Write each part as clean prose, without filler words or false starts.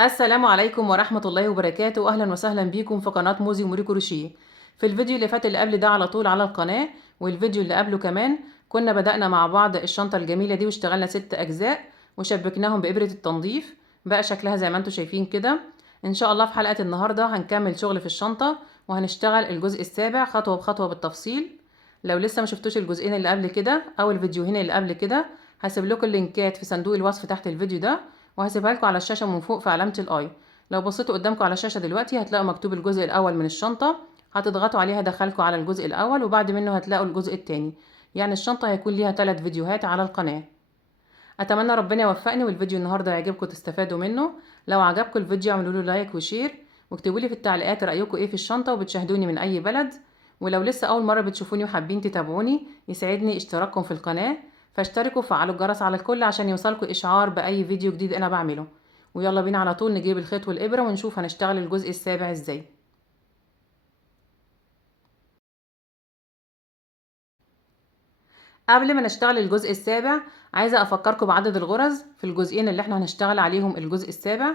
السلام عليكم ورحمة الله وبركاته. أهلا وسهلا بيكم في قناة موزي وموري كروشيه. في الفيديو اللي فات اللي قبل ده على طول على القناة، والفيديو اللي قبله كمان، كنا بدأنا مع بعض الشنطة الجميلة دي واشتغلنا 6 أجزاء وشبكناهم بإبرة التنظيف. بقى شكلها زي ما انتم شايفين كده. إن شاء الله في حلقة النهاردة هنكمل شغل في الشنطة وهنشتغل الجزء السابع خطوة بخطوة بالتفصيل. لو لسه ما شفتوش الجزئين اللي قبل كده أو الفيديوهين اللي قبل كده، هسيب لكم اللينكات في صندوق الوصف تحت الفيديو ده، وهسيبها لكم على الشاشة من فوق في علامة الآي. لو بصيتوا قدامكم على الشاشة دلوقتي هتلاقوا مكتوب الجزء الأول من الشنطة، هتضغطوا عليها دخلكم على الجزء الأول، وبعد منه هتلاقوا الجزء التاني. يعني الشنطة هيكون ليها 3 فيديوهات على القناة. أتمنى ربنا يوفقني والفيديو النهاردة يعجبكم تستفادوا منه. لو عجبكم الفيديو اعملوا له لايك وشير، واكتبوا لي في التعليقات رأيكم ايه في الشنطة وبتشاهدوني من أي بلد. ولو لسه أول مرة بتشوفوني وحابين تتابعوني، يسعدني اشتراككم في القناة، فاشتركوا وفعلوا الجرس على الكل عشان يوصلكم إشعار بأي فيديو جديد أنا بعمله. ويلا بينا على طول نجيب الخيط والإبرة ونشوف هنشتغل الجزء السابع ازاي. قبل ما نشتغل الجزء السابع، عايزة أفكركم بعدد الغرز في الجزئين اللي احنا هنشتغل عليهم الجزء السابع.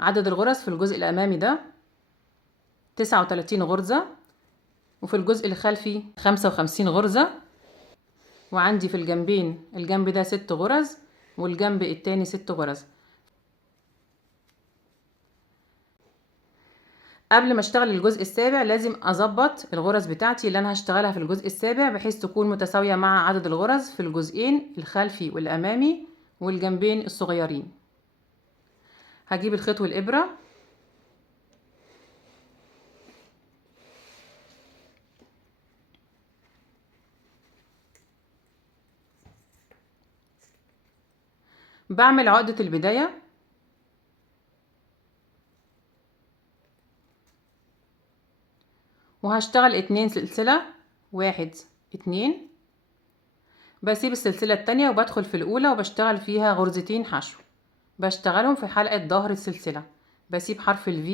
عدد الغرز في الجزء الأمامي ده 39 غرزة، وفي الجزء الخلفي 55 غرزة، وعندي في الجنبين الجنب ده 6 غرز والجنب التاني 6 غرز. قبل ما اشتغل الجزء السابع لازم اظبط الغرز بتاعتي اللي انا هشتغلها في الجزء السابع بحيث تكون متساوية مع عدد الغرز في الجزئين الخلفي والامامي والجنبين الصغيرين. هجيب الخيط والابرة بعمل عقدة البداية، وهشتغل 2 سلسلة، 1 2، بسيب السلسلة التانية وبدخل في الأولى وبشتغل فيها غرزتين حشو، بشتغلهم في حلقة ظهر السلسلة، بسيب حرف V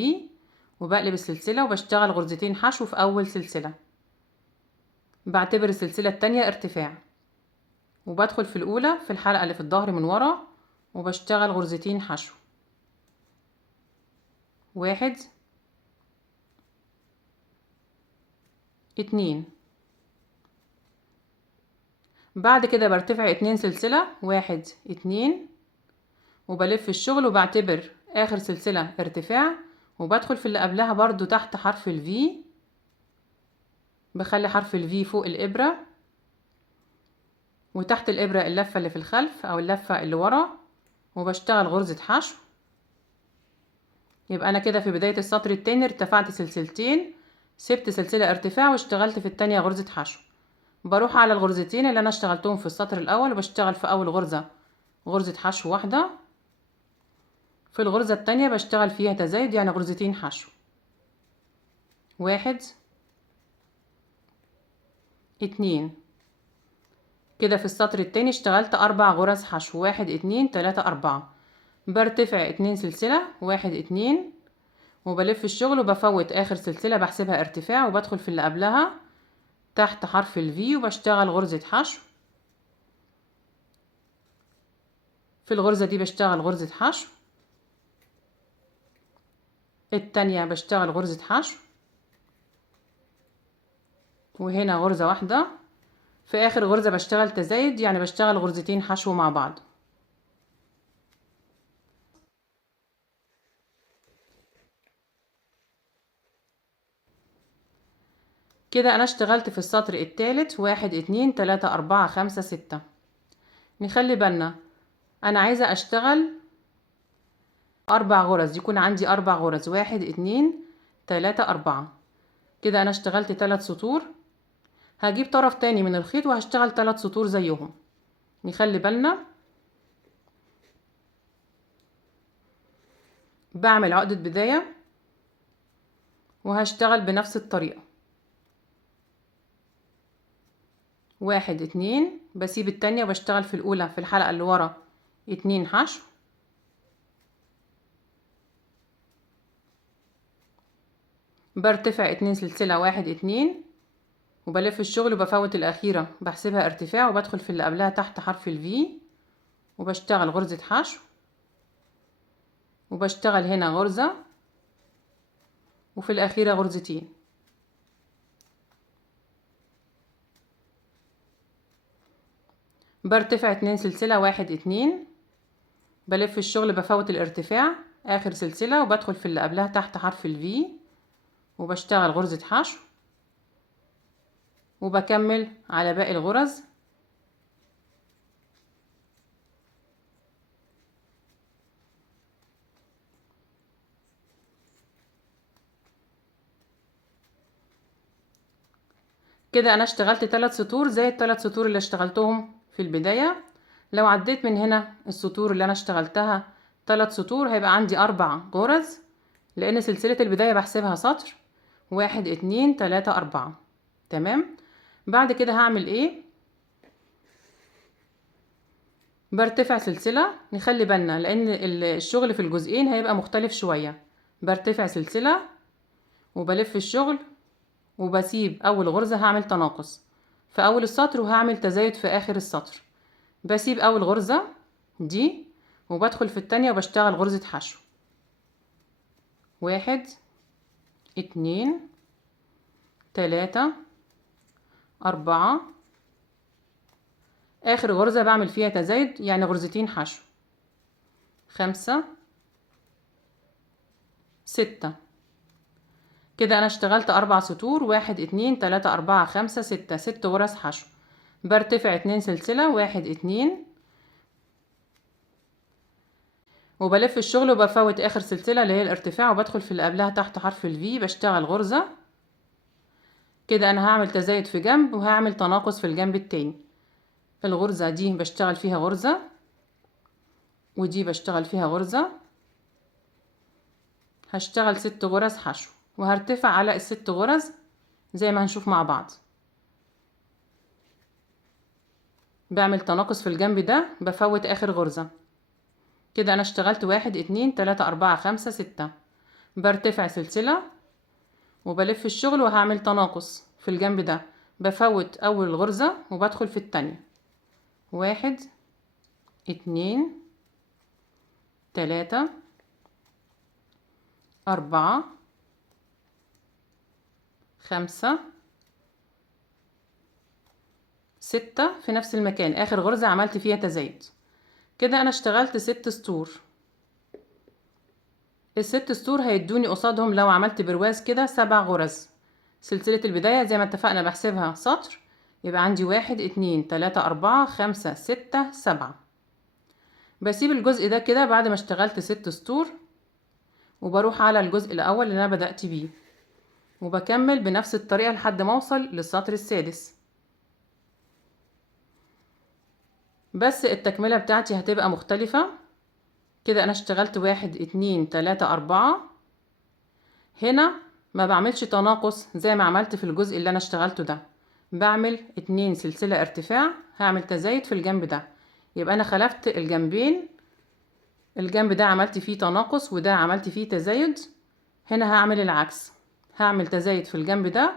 وبقلب السلسلة وبشتغل غرزتين حشو في أول سلسلة، بعتبر السلسلة التانية ارتفاع، وبدخل في الأولى في الحلقة اللي في الظهر من ورا وبشتغل غرزتين حشو، 1 2. بعد كده برتفع 2 سلسلة، 1 2، وبلف الشغل وبعتبر آخر سلسلة ارتفاع، وبدخل في اللي قبلها برضو تحت حرف V، بخلي حرف V فوق الإبرة، وتحت الإبرة اللفة اللي في الخلف أو اللفة اللي ورا، وبشتغل غرزة حشو. يبقى أنا كده في بداية السطر التاني ارتفعت سلسلتين، سبت سلسلة ارتفاع واشتغلت في التانية غرزة حشو. بروح على الغرزتين اللي أنا اشتغلتهم في السطر الأول وبشتغل في أول غرزة غرزة حشو واحدة، في الغرزة التانية بشتغل فيها تزايد يعني غرزتين حشو، 1 2. كده في السطر التاني اشتغلت 4 غرز حشو، 1 2 3 4. برتفع 2 سلسلة، 1 2، وبلف الشغل وبفوت آخر سلسلة بحسبها ارتفاع وبدخل في اللي قبلها تحت حرف V وبشتغل غرزة حشو. في الغرزة دي بشتغل غرزة حشو، التانية بشتغل غرزة حشو، وهنا غرزة واحدة، في آخر غرزة بشتغل تزايد يعني بشتغل غرزتين حشو مع بعض. كده أنا اشتغلت في السطر التالت 1 2 3 4 5 6. نخلي بالنا أنا عايزة أشتغل 4 غرز، يكون عندي 4 غرز، 1 2 3 4. كده أنا اشتغلت 3 سطور، هجيب طرف تاني من الخيط وهشتغل 3 سطور زيهم. نخلي بالنا بعمل عقدة بداية وهشتغل بنفس الطريقة، 1 2، بسيب التانية وبشتغل في الأولى في الحلقة اللي ورا 2 حشو، برتفع 2 سلسلة، 1 2، وبلف الشغل وبفوت الأخيرة بحسبها ارتفاع وبدخل في اللي قبلها تحت حرف V وبشتغل غرزة حشو، وبشتغل هنا غرزة وفي الأخيرة غرزتين. برتفع 2 سلسلة، 1 2، بلف الشغل بفوت الارتفاع آخر سلسلة وبدخل في اللي قبلها تحت حرف الفي وبشتغل غرزة حشو وبكمل على باقي الغرز. كده انا اشتغلت 3 سطور زي ال3 سطور اللي اشتغلتهم في البداية. لو عديت من هنا السطور اللي انا اشتغلتها 3 سطور هيبقى عندي 4 غرز، لان سلسلة البداية بحسبها سطر، 1 2 3 4. تمام. بعد كده هعمل ايه؟ برتفع سلسلة، نخلي بالنا لان الشغل في الجزئين هيبقى مختلف شوية. برتفع سلسلة وبلف الشغل وبسيب اول غرزة هعمل تناقص في اول السطر وهعمل تزايد في اخر السطر. بسيب اول غرزة دي وبدخل في التانية وبشتغل غرزة حشو، 1 2 3 4. اخر غرزة بعمل فيها تزايد يعني غرزتين حشو، 5 6. كده انا اشتغلت 4 سطور، 1 2 3 4 5 6، 6 غرز حشو. برتفع 2 سلسلة، 1 2، وبلف الشغل وبفوت اخر سلسلة اللي هي الارتفاع وبدخل في اللي قبلها تحت حرف الفي بشتغل غرزة. كده انا هعمل تزايد في جنب وهعمل تناقص في الجنب التاني. الغرزة دي بشتغل فيها غرزة ودي بشتغل فيها غرزة، هشتغل 6 غرز حشو وهرتفع على ال6 غرز زي ما هنشوف مع بعض. بعمل تناقص في الجنب ده بفوت اخر غرزة. كده انا اشتغلت 1 2 3 4 5 6. برتفع سلسلة وبلف الشغل وهعمل تناقص في الجنب ده، بفوت اول غرزة وبدخل في التانية، 1 2 3 4 5 6 في نفس المكان. اخر غرزة عملت فيها تزايد. كده انا اشتغلت 6 سطور. ال6 سطور هيدوني قصادهم لو عملت برواز كده 7 غرز. سلسلة البداية زي ما اتفقنا بحسبها سطر، يبقى عندي 1 2 3 4 5 6 7. بسيب الجزء ده كده بعد ما اشتغلت 6 سطور وبروح على الجزء الاول اللي انا بدأت بيه وبكمل بنفس الطريقة لحد ما اوصل للسطر السادس. بس التكملة بتاعتي هتبقى مختلفة. كده انا اشتغلت 1 2 3 4. هنا ما بعملش تناقص زي ما عملت في الجزء اللي انا اشتغلته ده، بعمل 2 سلسلة ارتفاع، هعمل تزايد في الجنب ده، يبقى انا خلفت الجنبين. الجنب ده عملت فيه تناقص وده عملت فيه تزايد. هنا هعمل العكس، هعمل تزايد في الجنب ده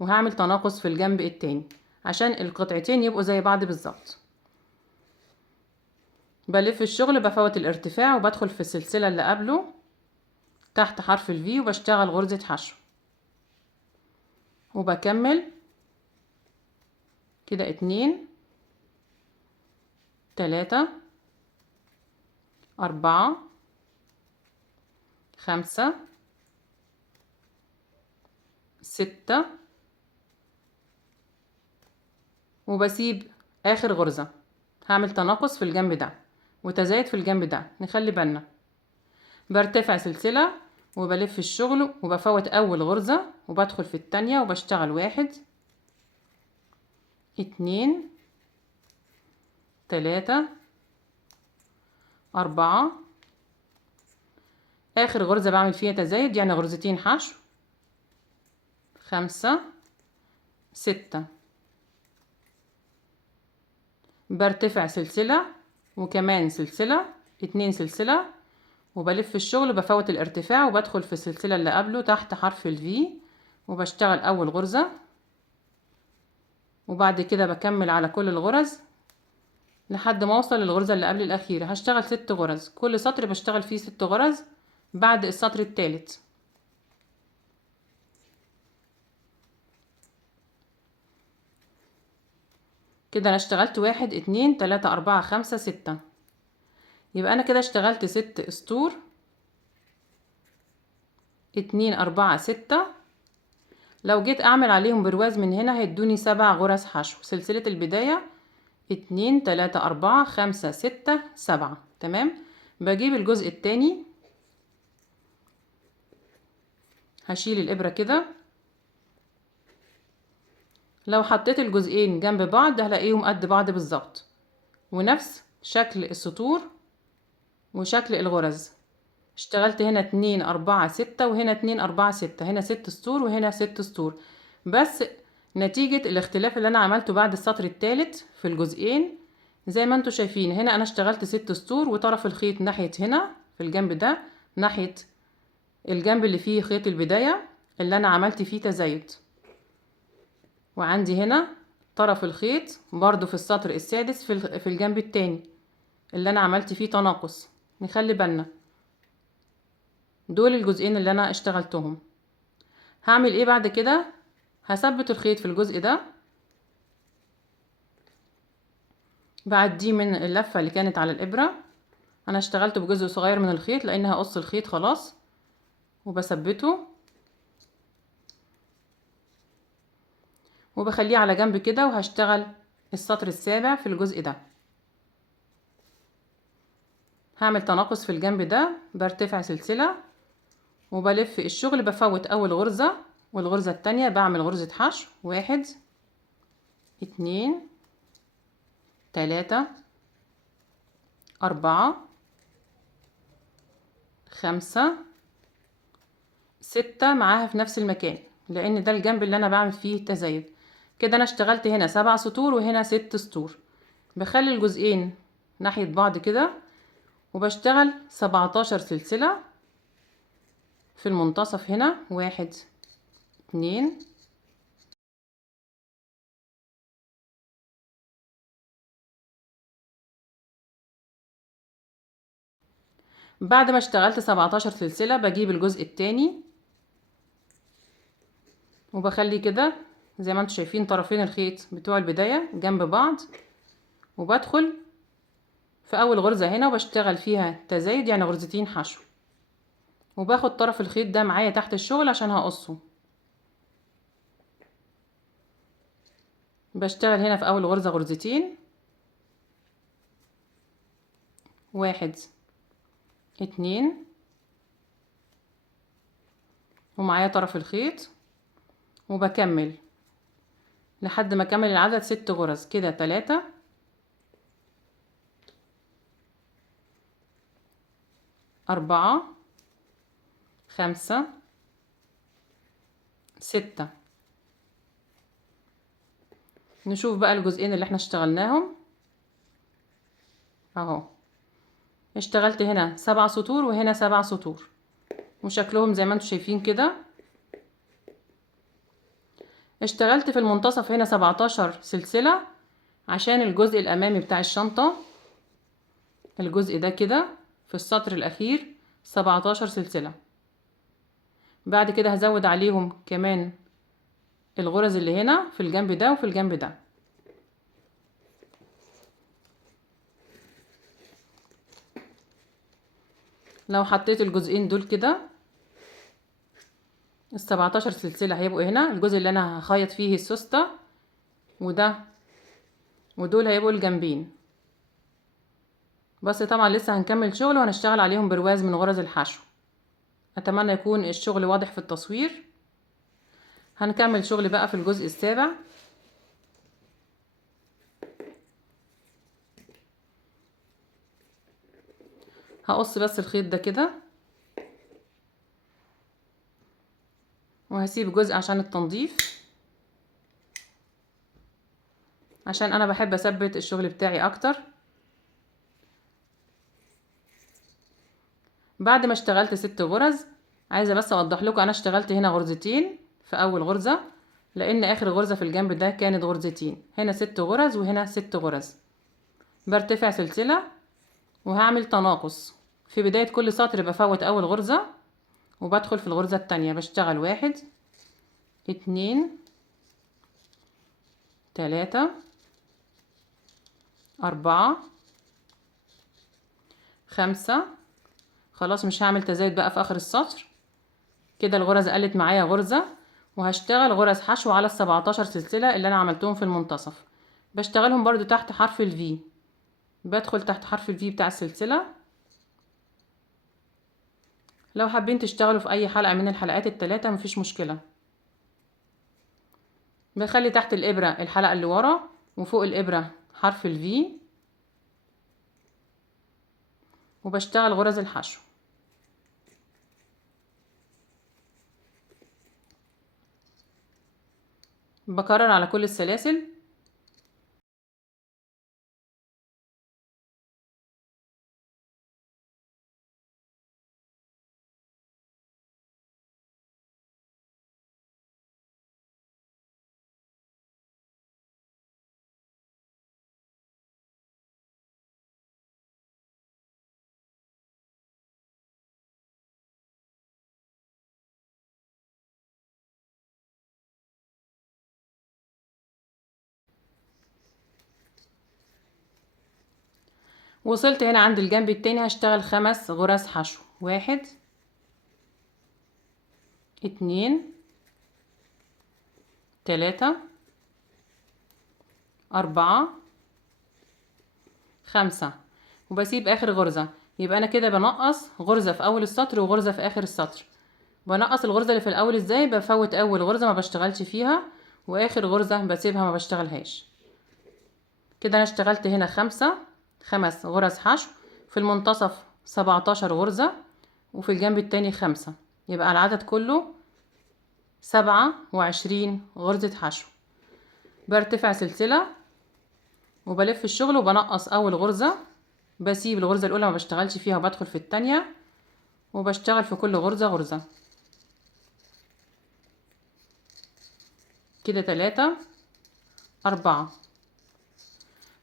وهعمل تناقص في الجنب التاني عشان القطعتين يبقوا زي بعض بالظبط. بلف الشغل بفوت الارتفاع وبدخل في السلسلة اللي قبله تحت حرف الفي وبشتغل غرزة حشو وبكمل كده 2 3 4 5 6 وبسيب اخر غرزة، هعمل تناقص في الجنب ده وتزايد في الجنب ده، نخلي بالنا. برتفع سلسلة وبلف الشغل وبفوت اول غرزة وبدخل في التانية وبشتغل 1 2 3 4. اخر غرزة بعمل فيها تزايد يعني غرزتين حشو، 5 6. برتفع سلسلة وكمان سلسلة، 2 سلسلة، وبلف الشغل بفوت الارتفاع وبدخل في السلسلة اللي قبله تحت حرف الفي وبشتغل اول غرزة، وبعد كده بكمل على كل الغرز لحد ما اوصل للغرزة اللي قبل الاخيرة. هشتغل 6 غرز، كل سطر بشتغل فيه 6 غرز بعد السطر الثالث. كده انا اشتغلت 1 2 3 4 5 6، يبقى انا كده اشتغلت 6 سطور، 2 4 6. لو جيت اعمل عليهم برواز من هنا هيدوني 7 غرز حشو. سلسلة البداية 2 3 4 5 6 7. تمام. بجيب الجزء التاني، هشيل الابرة كده. لو حطيت الجزئين جنب بعض هلاقيهم قد بعض بالظبط، ونفس شكل السطور وشكل الغرز. اشتغلت هنا 2 4 6 وهنا 2 4 6، هنا 6 سطور وهنا 6 سطور. بس نتيجة الاختلاف اللي انا عملته بعد السطر الثالث في الجزئين، زي ما انتوا شايفين هنا انا اشتغلت 6 سطور وطرف الخيط ناحية هنا في الجنب ده، ناحية الجنب اللي فيه خيط البداية اللي انا عملت فيه تزايد. وعندي هنا طرف الخيط برضو في السطر السادس في الجنب التاني اللي انا عملت فيه تناقص. نخلي بالنا، دول الجزئين اللي انا اشتغلتهم. هعمل ايه بعد كده؟ هثبت الخيط في الجزء ده، بعديه من اللفة اللي كانت على الابرة. انا اشتغلت بجزء صغير من الخيط لان هقص الخيط خلاص، وبثبته وبخليه على جنب كده، وهشتغل السطر السابع في الجزء ده. هعمل تناقص في الجنب ده، برتفع سلسلة وبلف الشغل، بفوت اول غرزة والغرزة التانية بعمل غرزة حشو. 1 2 3 4 5 6 معاها في نفس المكان، لان ده الجنب اللي انا بعمل فيه التزايد. كده انا اشتغلت هنا 7 سطور وهنا 6 سطور. بخلي الجزئين ناحية بعض كده وبشتغل 17 سلسلة في المنتصف هنا. 1 2 بعد ما اشتغلت 17 سلسلة بجيب الجزء التاني وبخلي كده زي ما انتم شايفين طرفين الخيط بتوع البداية جنب بعض، وبدخل في اول غرزة هنا وبشتغل فيها تزايد يعني غرزتين حشو، وباخد طرف الخيط ده معايا تحت الشغل عشان هقصه. بشتغل هنا في اول غرزة غرزتين، 1 2 ومعايا طرف الخيط، وبكمل لحد ما اكمل العدد 6 غرز كده. 3 4 5 6. نشوف بقى الجزئين اللي احنا اشتغلناهم اهو. اشتغلت هنا 7 سطور وهنا 7 سطور، وشكلهم زي ما انتم شايفين كده. اشتغلت في المنتصف هنا 17 سلسلة عشان الجزء الامامي بتاع الشنطة، الجزء ده كده في السطر الاخير 17 سلسلة. بعد كده هزود عليهم كمان الغرز اللي هنا في الجنب ده وفي الجنب ده. لو حطيت الجزئين دول كده ال17 سلسلة هيبقوا هنا الجزء اللي انا هخيط فيه السوستة، وده ودول هيبقوا الجنبين. بس طبعا لسه هنكمل شغل وهنشتغل عليهم برواز من غرز الحشو. اتمنى يكون الشغل واضح في التصوير. هنكمل شغل بقى في الجزء السابع. هقص بس الخيط ده كده، وهسيب جزء عشان التنظيف، عشان انا بحب اثبت الشغل بتاعي اكتر. بعد ما اشتغلت 6 غرز، عايزه بس اوضح لكم انا اشتغلت هنا غرزتين في اول غرزه، لان اخر غرزه في الجنب ده كانت غرزتين. هنا 6 غرز وهنا 6 غرز. برتفع سلسله وهعمل تناقص في بداية كل سطر بفوت اول غرزة وبدخل في الغرزة التانية، بشتغل 1 2 3 4 5. خلاص مش هعمل تزايد بقى في اخر السطر. كده الغرز قلت معايا غرزة، وهشتغل غرز حشو على ال17 سلسلة اللي انا عملتهم في المنتصف. بشتغلهم برضو تحت حرف الفي، بدخل تحت حرف الفي بتاع السلسلة. لو حابين تشتغلوا في اي حلقة من الحلقات التلاتة مفيش مشكلة. بخلي تحت الابرة الحلقة اللي ورا، وفوق الابرة حرف الفي، وبشتغل غرز الحشو. بكرر على كل السلاسل. وصلت هنا عند الجنب التاني، هشتغل 5 غرز حشو. 1 2 3 4 5، وبسيب اخر غرزة. يبقى انا كده بنقص غرزة في اول السطر وغرزة في اخر السطر. بنقص الغرزة اللي في الاول ازاي؟ بفوت اول غرزة ما بشتغلش فيها، واخر غرزة بسيبها ما بشتغلهاش. كده انا اشتغلت هنا 5 غرز حشو، في المنتصف 17 غرزة، وفي الجنب التاني 5. يبقى العدد كله 27 غرزة حشو. برتفع سلسلة وبلف الشغل وبنقص اول غرزة، بسيب الغرزة الاولى ما بشتغلش فيها وبدخل في التانية، وبشتغل في كل غرزة غرزة. كده 3 4.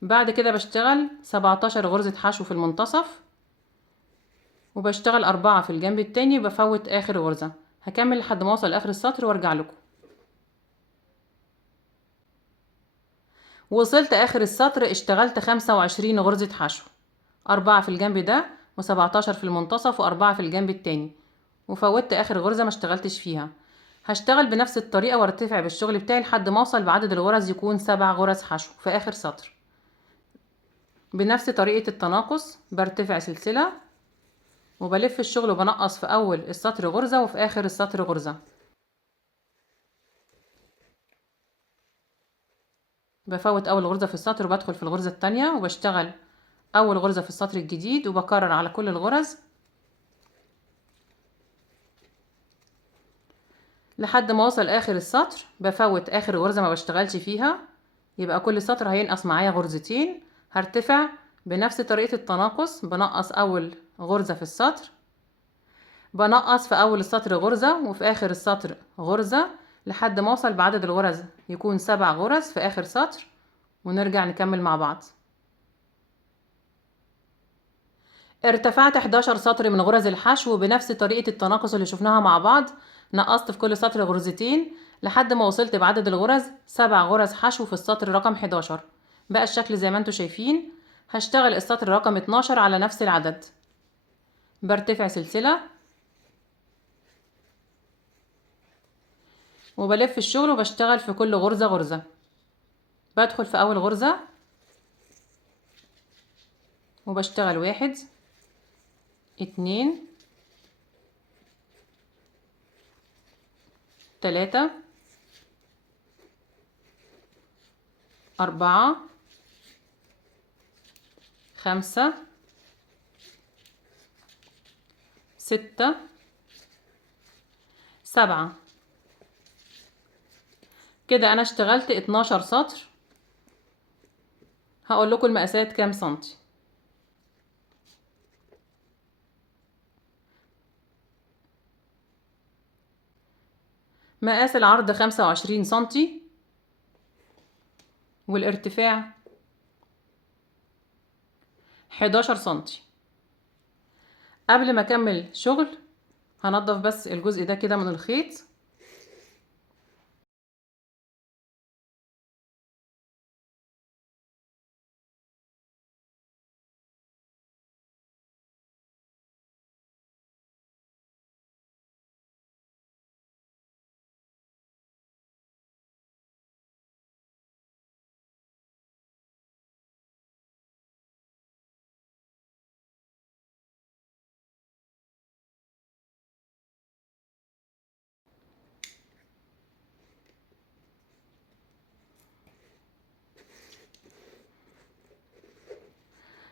بعد كده بشتغل 17 غرزة حشو في المنتصف، وبشتغل 4 في الجنب التاني، وبفوت اخر غرزة. هكمل لحد ما اوصل لاخر السطر وارجع لكم. وصلت اخر السطر، اشتغلت 25 غرزة حشو، 4 في الجنب ده و17 في المنتصف و4 في الجنب التاني، وفوتت اخر غرزة ما اشتغلتش فيها. هشتغل بنفس الطريقة وارتفع بالشغل بتاعي لحد ما اوصل بعدد الغرز يكون 7 غرز حشو في اخر سطر. بنفس طريقة التناقص برتفع سلسلة وبلف الشغل وبنقص في اول السطر غرزة وفي اخر السطر غرزة. بفوت اول غرزة في السطر وبدخل في الغرزة التانية، وبشتغل اول غرزة في السطر الجديد، وبكرر على كل الغرز لحد ما اوصل اخر السطر. بفوت اخر غرزة ما بشتغلش فيها، يبقى كل سطر هينقص معايا غرزتين. هرتفع بنفس طريقة التناقص، بنقص اول غرزة في السطر، بنقص في اول السطر غرزة وفي اخر السطر غرزة، لحد ما اوصل بعدد الغرز يكون 7 غرز في اخر سطر، ونرجع نكمل مع بعض. ارتفعت 11 سطر من غرز الحشو بنفس طريقة التناقص اللي شفناها مع بعض. نقصت في كل سطر غرزتين لحد ما وصلت بعدد الغرز 7 غرز حشو في السطر رقم 11. بقى الشكل زي ما انتوا شايفين. هشتغل السطر رقم 12 على نفس العدد. برتفع سلسلة وبلف الشغل وبشتغل في كل غرزة غرزة. بدخل في اول غرزة وبشتغل 1 2 3 4 5 6 7. كده انا اشتغلت 12 سطر. هقول لكم المقاسات كام سنتي. مقاس العرض 25 سنتي، والارتفاع 11 سنتي. قبل ما اكمل شغل هنضف بس الجزء ده كده من الخيط.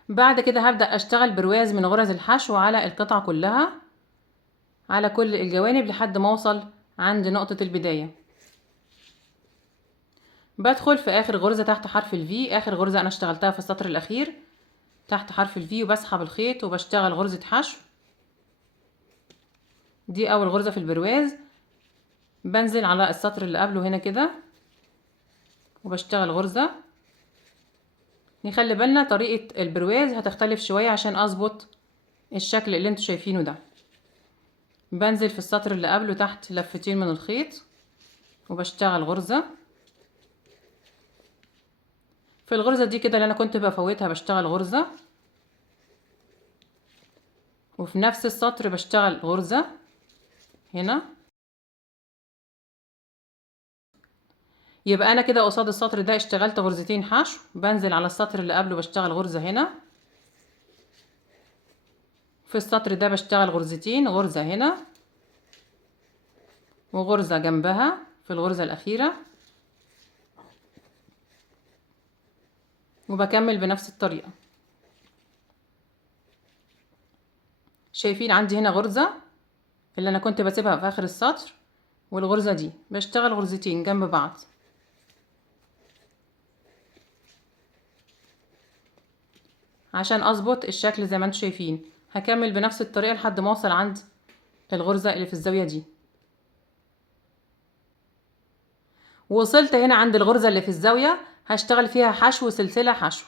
بعد كده هبدأ اشتغل برواز من غرز الحشو على القطعة كلها، على كل الجوانب لحد ما اوصل عند نقطة البداية. بدخل في اخر غرزة تحت حرف الفي، اخر غرزة انا اشتغلتها في السطر الاخير تحت حرف الفي، وبسحب الخيط وبشتغل غرزة حشو. دي اول غرزة في البرواز. بنزل على السطر اللي قبله هنا كده وبشتغل غرزة. نخلي بالنا طريقة البرواز هتختلف شوية عشان اظبط الشكل اللي انتوا شايفينه ده. بنزل في السطر اللي قبله تحت لفتين من الخيط وبشتغل غرزة. في الغرزة دي كده اللي انا كنت بفوتها بشتغل غرزة، وفي نفس السطر بشتغل غرزة هنا. يبقى انا كده قصاد السطر ده اشتغلت غرزتين حشو. بنزل على السطر اللي قبله بشتغل غرزة هنا. في السطر ده بشتغل غرزتين، غرزة هنا وغرزة جنبها في الغرزة الأخيرة، وبكمل بنفس الطريقة. شايفين عندي هنا غرزة اللي انا كنت بسيبها في اخر السطر، والغرزة دي بشتغل غرزتين جنب بعض. عشان اظبط الشكل زي ما انتم شايفين هكمل بنفس الطريقة لحد ما اوصل عند الغرزة اللي في الزاوية دي. وصلت هنا عند الغرزة اللي في الزاوية هشتغل فيها حشو سلسلة حشو.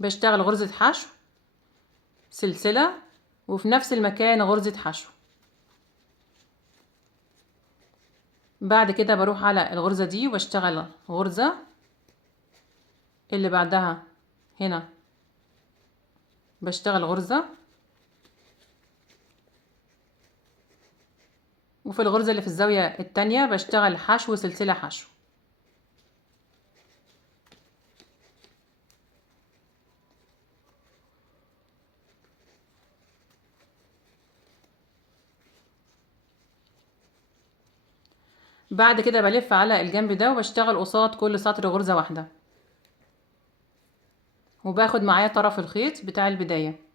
بشتغل غرزة حشو سلسلة وفي نفس المكان غرزة حشو. بعد كده بروح على الغرزة دي وبشتغل غرزة اللي بعدها هنا بشتغل غرزة، وفي الغرزة اللي في الزاوية التانية بشتغل حشو سلسلة حشو. بعد كده بلف على الجنب ده وبشتغل قصاد كل سطر غرزة واحدة، وباخد معايا طرف الخيط بتاع البداية.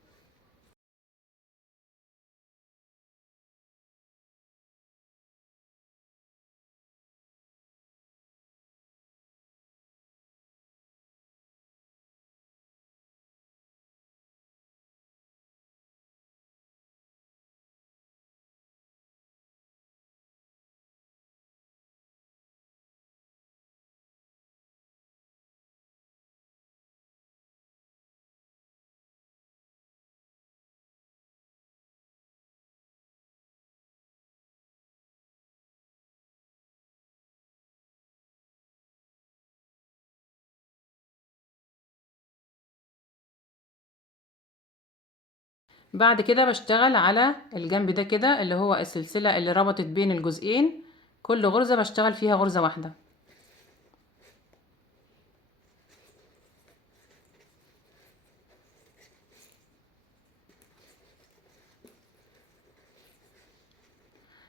بعد كده بشتغل على الجنب ده كده اللي هو السلسلة اللي ربطت بين الجزئين، كل غرزة بشتغل فيها غرزة واحدة.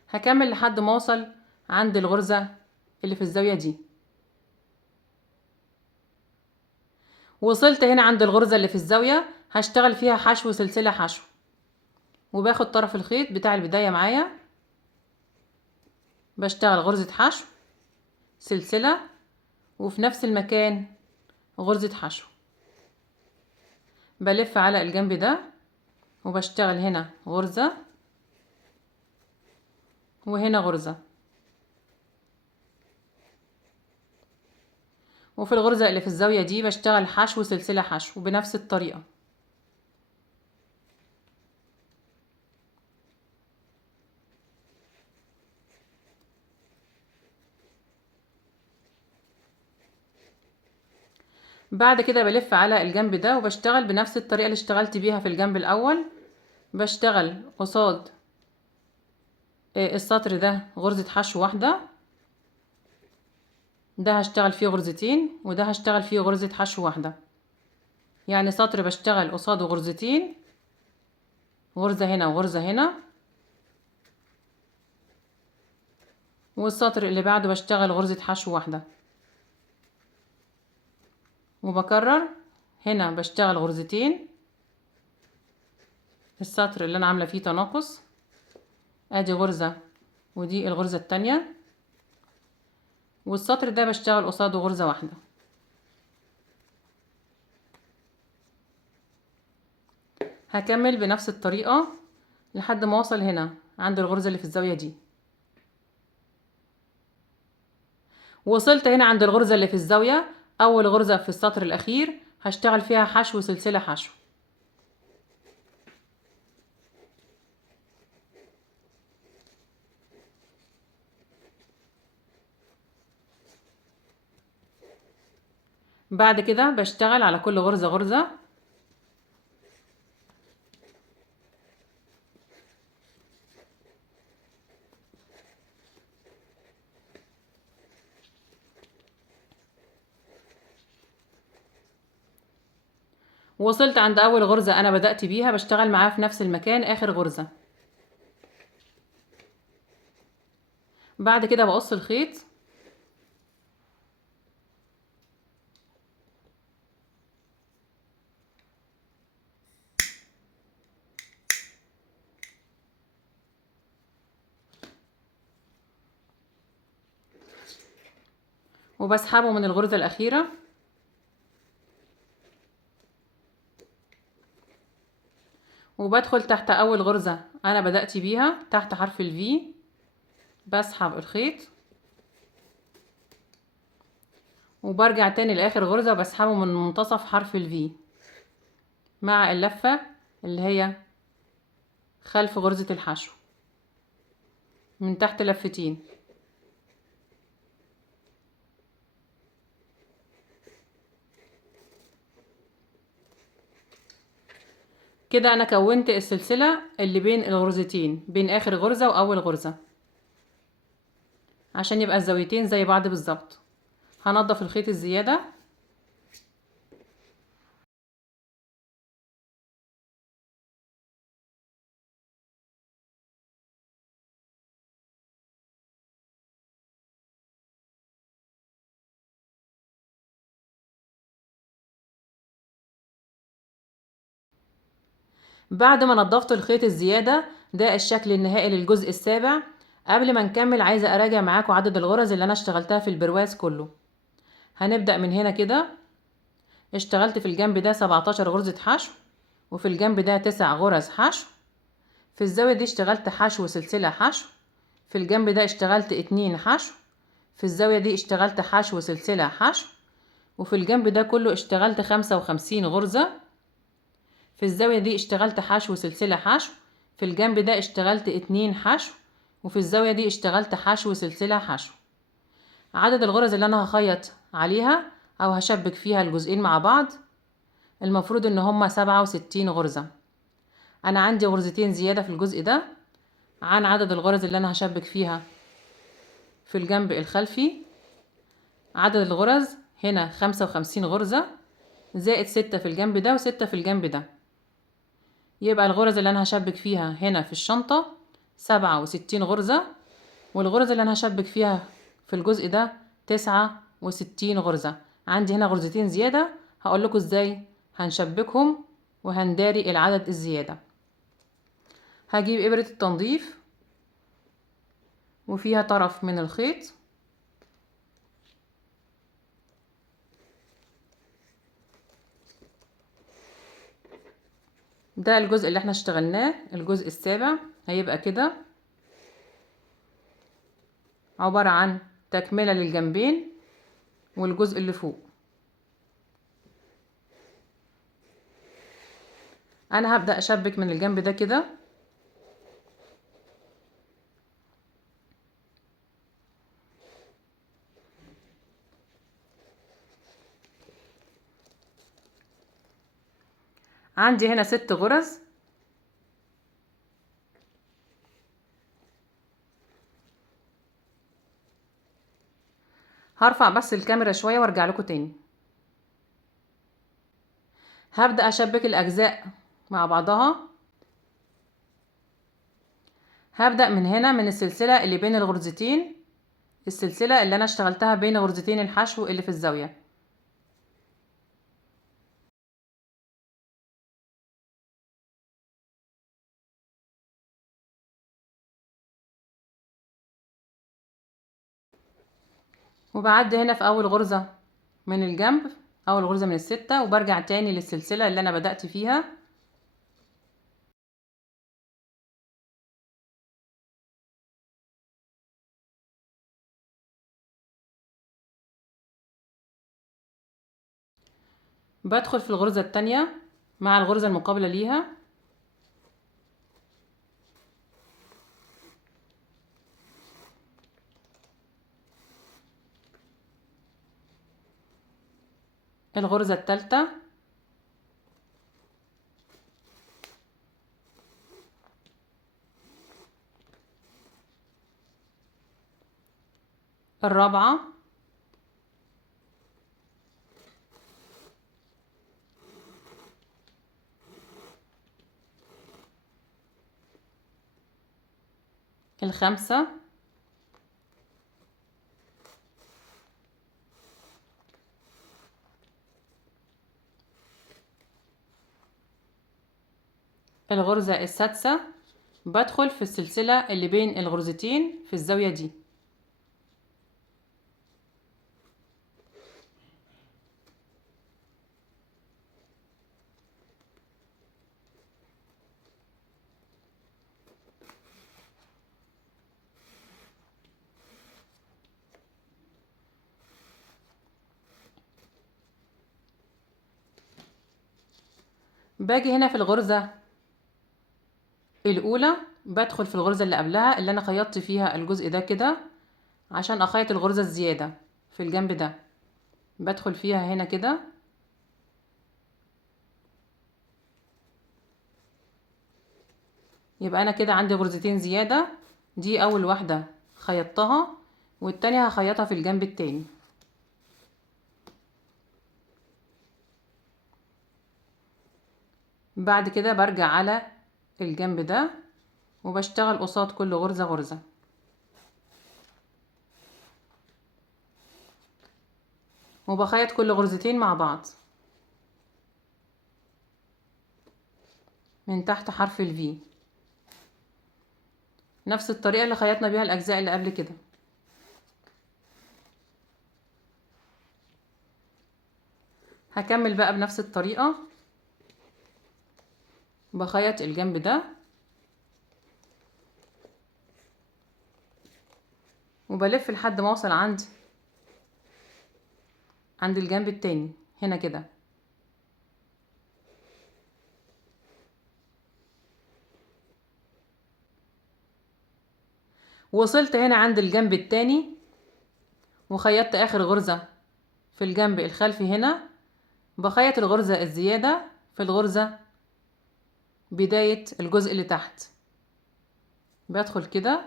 هكمل لحد ما اوصل عند الغرزة اللي في الزاوية دي. وصلت هنا عند الغرزة اللي في الزاوية هشتغل فيها حشو سلسلة حشو، وباخد طرف الخيط بتاع البداية معايا بشتغل غرزة حشو سلسلة وفي نفس المكان غرزة حشو. بلف على الجنب ده وبشتغل هنا غرزة وهنا غرزة، وفي الغرزة اللي في الزاوية دي بشتغل حشو سلسلة حشو بنفس الطريقة. بعد كده بلف على الجنب ده وبشتغل بنفس الطريقة اللي اشتغلت بيها في الجنب الاول. بشتغل قصاد السطر ده غرزة حشو واحدة، ده هشتغل فيه غرزتين وده هشتغل فيه غرزة حشو واحدة، يعني سطر بشتغل قصاده غرزتين، غرزة هنا وغرزة هنا، والسطر اللي بعده بشتغل غرزة حشو واحدة، وبكرر هنا بشتغل غرزتين، السطر اللي انا عاملة فيه تناقص ادي غرزة ودي الغرزة التانية، والسطر ده بشتغل قصاده غرزة واحدة. هكمل بنفس الطريقة لحد ما اوصل هنا عند الغرزة اللي في الزاوية دي. وصلت هنا عند الغرزة اللي في الزاوية، اول غرزة في السطر الاخير هشتغل فيها حشو سلسلة حشو. بعد كده بشتغل على كل غرزة غرزة، وصلت عند اول غرزة انا بدأت بيها بشتغل معاها في نفس المكان اخر غرزة. بعد كده بقص الخيط وبسحبه من الغرزة الأخيرة، وبدخل تحت أول غرزة أنا بدأت بيها تحت حرف الفي، بسحب الخيط وبرجع تاني لآخر غرزة بسحبه من منتصف حرف الفي مع اللفة اللي هي خلف غرزة الحشو من تحت لفتين. كده انا كونت السلسلة اللي بين الغرزتين بين اخر غرزة واول غرزة عشان يبقى الزاويتين زي بعض بالظبط. هنضف الخيط الزيادة بعد ما نضفت الخيط الزيادة. ده الشكل النهائي للجزء السابع. قبل ما نكمل عايزة اراجع معاكم عدد الغرز اللي انا اشتغلتها في البرواز كله. هنبدأ من هنا كده، اشتغلت في الجنب ده 17 غرزة حشو، وفي الجنب ده 9 غرز حشو، في الزاوية دي اشتغلت حشو سلسلة حشو، في الجنب ده اشتغلت 2 حشو، في الزاوية دي اشتغلت حشو سلسلة حشو، وفي الجنب ده كله اشتغلت 55 غرزة، في الزاوية دي اشتغلت حشو سلسلة حشو، في الجنب ده اشتغلت 2 حشو، وفي الزاوية دي اشتغلت حشو سلسلة حشو. عدد الغرز اللي انا هخيط عليها او هشبك فيها الجزئين مع بعض المفروض ان هما 67 غرزة. انا عندي غرزتين زيادة في الجزء ده عن عدد الغرز اللي انا هشبك فيها في الجنب الخلفي. عدد الغرز هنا 55 غرزة زائد 6 في الجنب ده و6 في الجنب ده، يبقى الغرز اللي انا هشبك فيها هنا في الشنطة 67 غرزة، والغرز اللي انا هشبك فيها في الجزء ده 69 غرزة. عندي هنا غرزتين زيادة هقول لكم ازاي هنشبكهم وهنداري العدد الزيادة. هجيب إبرة التنظيف وفيها طرف من الخيط ده الجزء اللي احنا اشتغلناه الجزء السابع، هيبقى كده عبارة عن تكملة للجنبين والجزء اللي فوق. انا هبدأ اشبك من الجنب ده كده. عندي هنا 6 غرز. هرفع بس الكاميرا شوية وارجع لكم تاني. هبدأ اشبك الاجزاء مع بعضها. هبدأ من هنا من السلسلة اللي بين الغرزتين، السلسلة اللي انا اشتغلتها بين غرزتين الحشو اللي في الزاوية. وبعدي هنا في اول غرزة من الجنب، اول غرزة من ال6، وبرجع تاني للسلسلة اللي انا بدأت فيها. بدخل في الغرزة التانية مع الغرزة المقابلة ليها، الغرزة التالتة، الرابعة، الخامسة، الغرزة السادسة. بدخل في السلسلة اللي بين الغرزتين في الزاوية دي. باجي هنا في الغرزة الأولى، بدخل في الغرزة اللي قبلها اللي أنا خيطت فيها الجزء ده كده عشان أخيط الغرزة الزيادة في الجنب ده. بدخل فيها هنا كده، يبقى أنا كده عندي غرزتين زيادة. دي أول واحدة خيطتها، والتانية هخيطها في الجنب التاني. بعد كده برجع على الجنب ده وبشتغل قصاد كل غرزة غرزة، وبخيط كل غرزتين مع بعض من تحت حرف الفي، نفس الطريقة اللي خيطنا بيها الأجزاء اللي قبل كده. هكمل بقى بنفس الطريقة، بخيط الجنب ده وبلف لحد ما اوصل عند الجنب التاني هنا كده. وصلت هنا عند الجنب التاني وخيطت اخر غرزة في الجنب الخلفي هنا. بخيط الغرزة الزيادة في الغرزة بداية الجزء اللي تحت، بدخل كده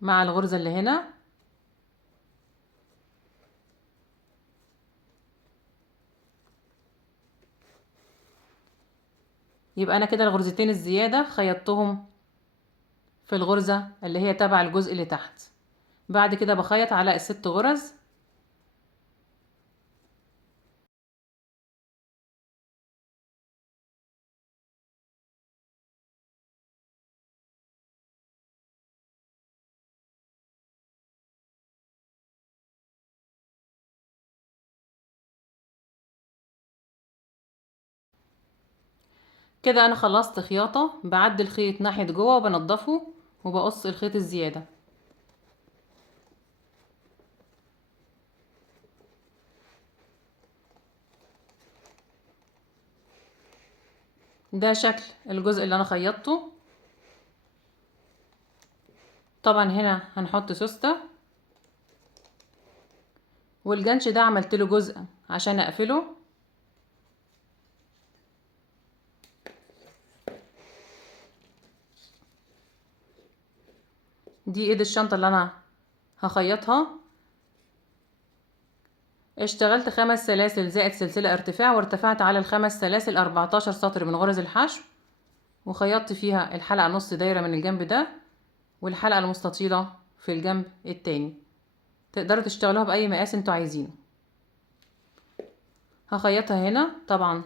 مع الغرزة اللي هنا، يبقى انا كده الغرزتين الزيادة خيطتهم في الغرزة اللي هي تبع الجزء اللي تحت. بعد كده بخيط على ال6 غرز. كده انا خلصت خياطة. بعدي الخيط ناحية جوه وبنضفه وبقص الخيط الزيادة. ده شكل الجزء اللي انا خيطته. طبعا هنا هنحط سوستة، والجنش ده عملت له جزء عشان اقفله. دي ايد الشنطة اللي انا هخيطها. اشتغلت 5 سلاسل زائد سلسلة ارتفاع، وارتفعت على الخمس سلاسل 14 سطر من غرز الحشو، وخيطت فيها الحلقة نص دايرة من الجنب ده، والحلقة المستطيلة في الجنب التاني. تقدروا تشتغلوها بأي مقاس انتوا عايزينه. هخيطها هنا. طبعا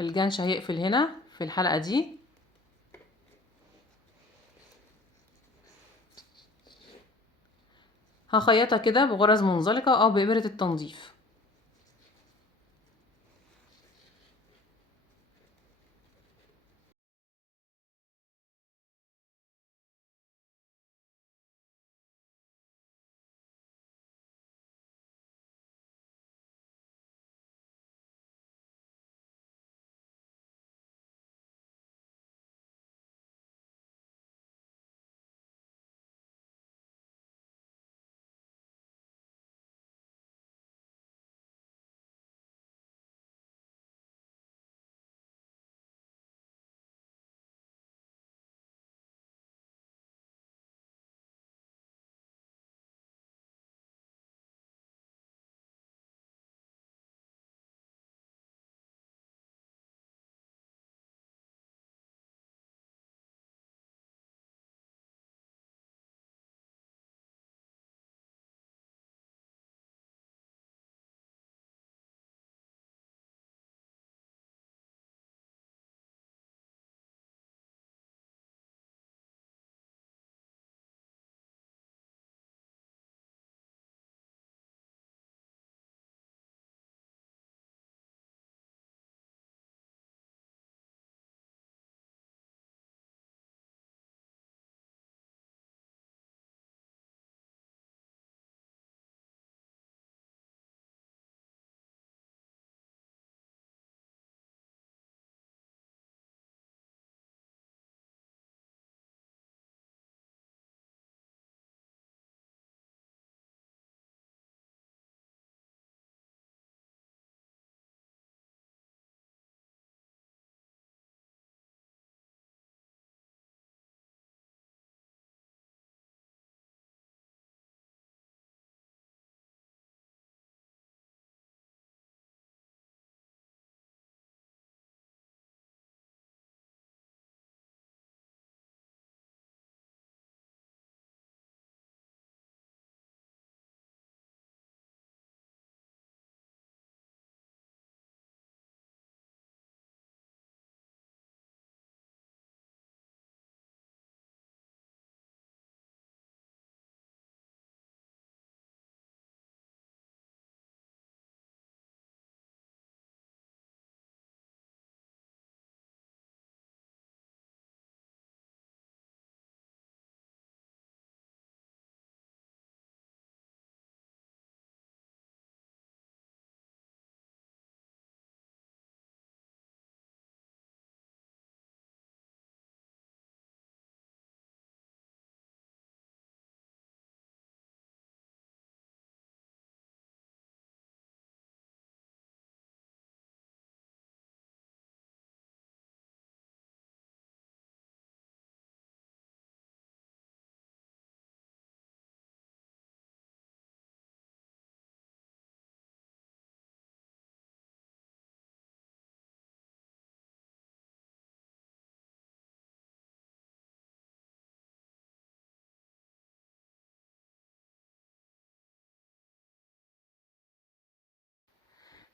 الجنش هيقفل هنا في الحلقة دي. هخيطها كده بغرز منزلقة او بإبرة التنظيف.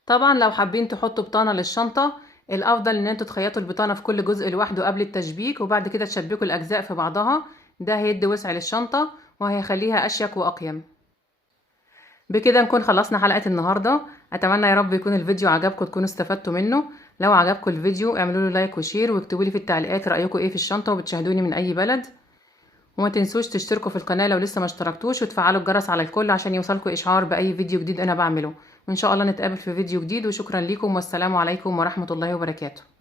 طبعا لو حابين تحطوا بطانة للشنطة، الافضل ان انتوا تخيطوا البطانة في كل جزء لوحده قبل التشبيك، وبعد كده تشبكوا الاجزاء في بعضها. ده هيدي وسع للشنطة وهيخليها اشيك واقيم. بكده نكون خلصنا حلقة النهاردة. اتمنى يا رب يكون الفيديو عجبكم، تكونوا استفدتوا منه. لو عجبكم الفيديو اعملوا له لايك وشير، واكتبوا لي في التعليقات رأيكم ايه في الشنطة، وبتشاهدوني من اي بلد. وما تنسوش تشتركوا في القناة لو لسه ما اشتركتوش، وتفعلوا الجرس على الكل عشان يوصلكم اشعار باي فيديو جديد انا بعمله. وان شاء الله نتقابل في فيديو جديد، وشكرا لكم، والسلام عليكم ورحمة الله وبركاته.